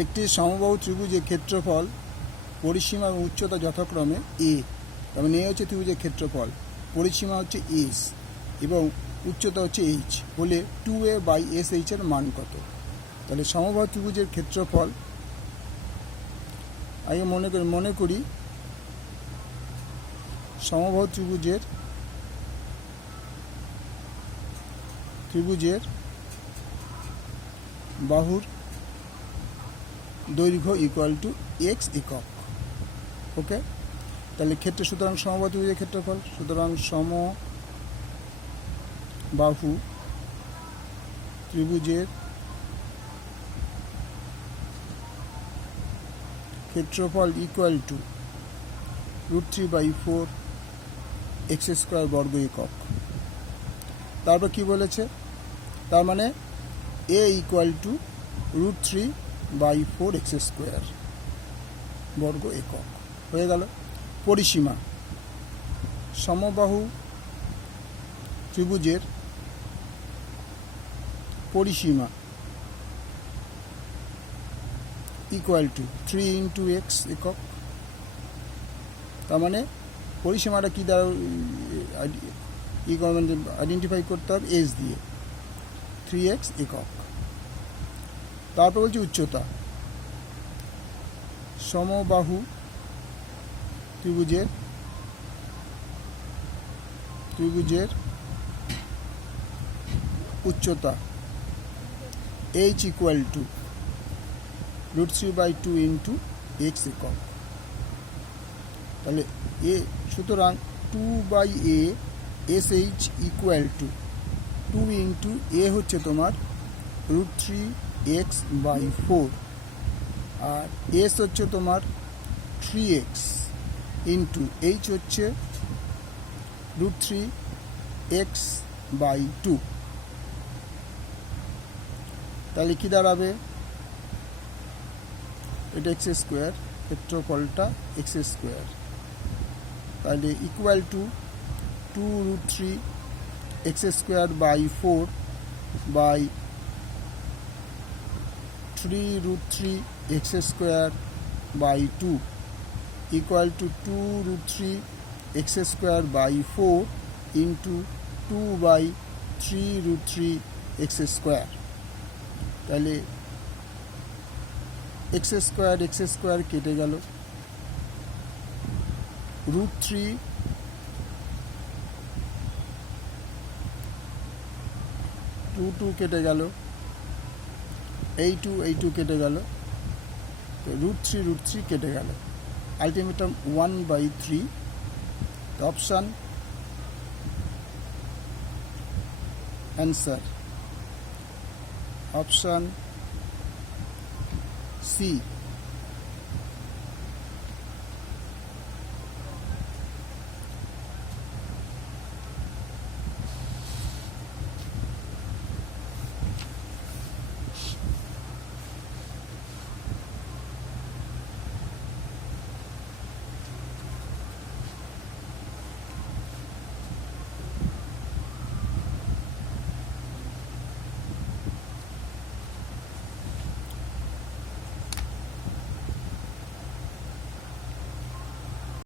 একটি সমবাহু ত্রিভুজের ক্ষেত্রফল, পরিসীমা এবং উচ্চতা যথাক্রমে এ, তার মানে এ হচ্ছে ত্রিভুজের ক্ষেত্রফল, পরিসীমা হচ্ছে এস এবং উচ্চতা হচ্ছে এইচ হলে 2a/SH এর মান কত? তাহলে সমবাহু ত্রিভুজের ক্ষেত্রফল আগে মনে করি সমবাহু ত্রিভুজের বাহুর দৈর্ঘ্য ইকুয়াল টু এক্স একক। ওকে, তাহলে সুতরাং সমবাহু ত্রিভুজের ক্ষেত্রফল, সুতরাং সমবাহু ত্রিভুজের ক্ষেত্রফল ইকুয়াল টু √3/4 x² বর্গ একক। তারপর কি বলেছে? তার মানে a ইকুয়াল টু √3/4 x² বর্গ একক হয়ে গেল। পরিসীমা, সমবাহু ত্রিভুজের পরিসীমা ইকুয়াল টু 3 × x একক। তার মানে পরিসীমাটা কী দ্বারা আইডেন্টিফাই করতে হবে? এস দিয়ে, 3x একক। তারপর বলছি উচ্চতা, সমবাহু ত্রিভুজের উচ্চতা h ইকুয়াল টু √3/2 × x একক। তাহলে সুতরাং 2/a SH equal to 2 × a হচ্ছে তোমার √3x/4 আর s হচ্ছে তোমার 3x ইন্টু h হচ্ছে √3x/2। তাহলে কী দাঁড়াবে? এটা x², ক্ষেত্রফলটা x², তাহলে equal to 2√3x²/4 by 3√3x²/2 equal to 2√3x²/4 into 2/3√3x²। তাহলে x² কেটে গেল, √3 2 কেটে গেল, এই 2 কেটে গেল, √3 কেটে গেল, ultimatum 1/3। Option answer option C.